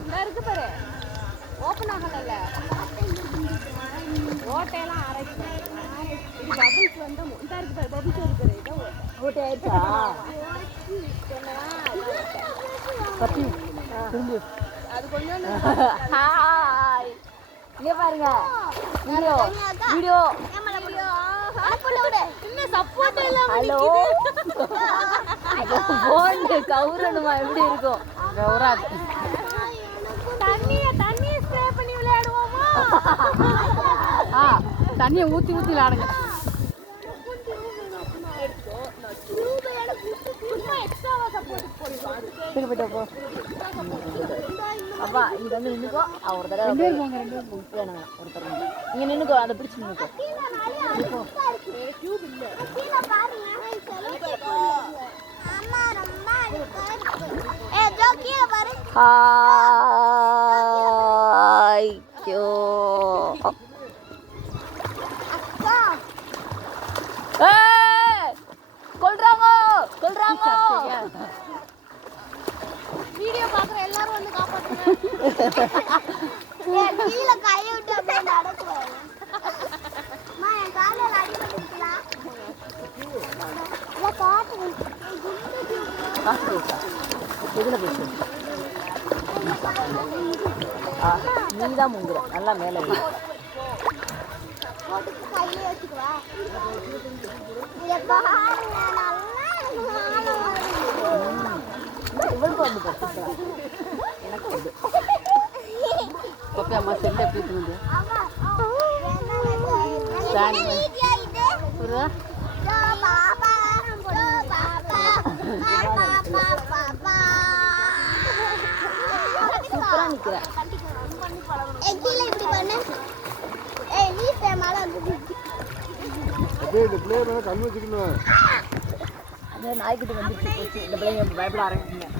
இந்த இருக்கு பாரு ஓபன் ஆகல ஓட்டையெல்லாம் ஆராய்ச்சி இது பபிள்ஸ் வந்து இந்த இருக்கு பாரு பபிள்ஸ் இருக்கு பாரு இத ஓட்டை ஆயிடுச்சா பப்பி திரும்பி அது கொஞ்சம் ஹாய் இங்க பாருங்க வீடியோ வீடியோ என்ன சப்போர்ட் இல்ல ஹலோ போன் கவுரணுமா எப்படி இருக்கும் கவுராது தண்ணி ஸ்ப்ரே பண்ணி விளையாடுவோமா தண்ணியை ஊத்தி ஊத்தி விளையாடுங்க அப்பா இங்க வந்து நின்னுக்கோ ஒரு தடவை வேணாம் ஒருத்தர் இங்க நின்னுக்கோ அதை பிடிச்சு நின்னுக்கோ வீடியோ பாக்குற எல்லாரும் வந்து காப்பாத்துங்க கீழ கைய விட்டு அப்படியே நடக்குறோம் அம்மா என் கால்ல அடிபட்டுச்சுடா அத காட்டு எதுல போச்சு நீதான் முங்குற நல்லா மேல போட்டு கையில வச்சுக்குவா இவளுக்கு வந்து பத்துக்கலாம் எனக்கு வந்து ஓகே அம்மா செல்ல எப்படி இருக்குது சூப்பரா நிக்கிறேன் நாய்க்கிட்ட வந்து இந்த பிள்ளைங்க பயப்பட ஆரம்பிச்சுங்க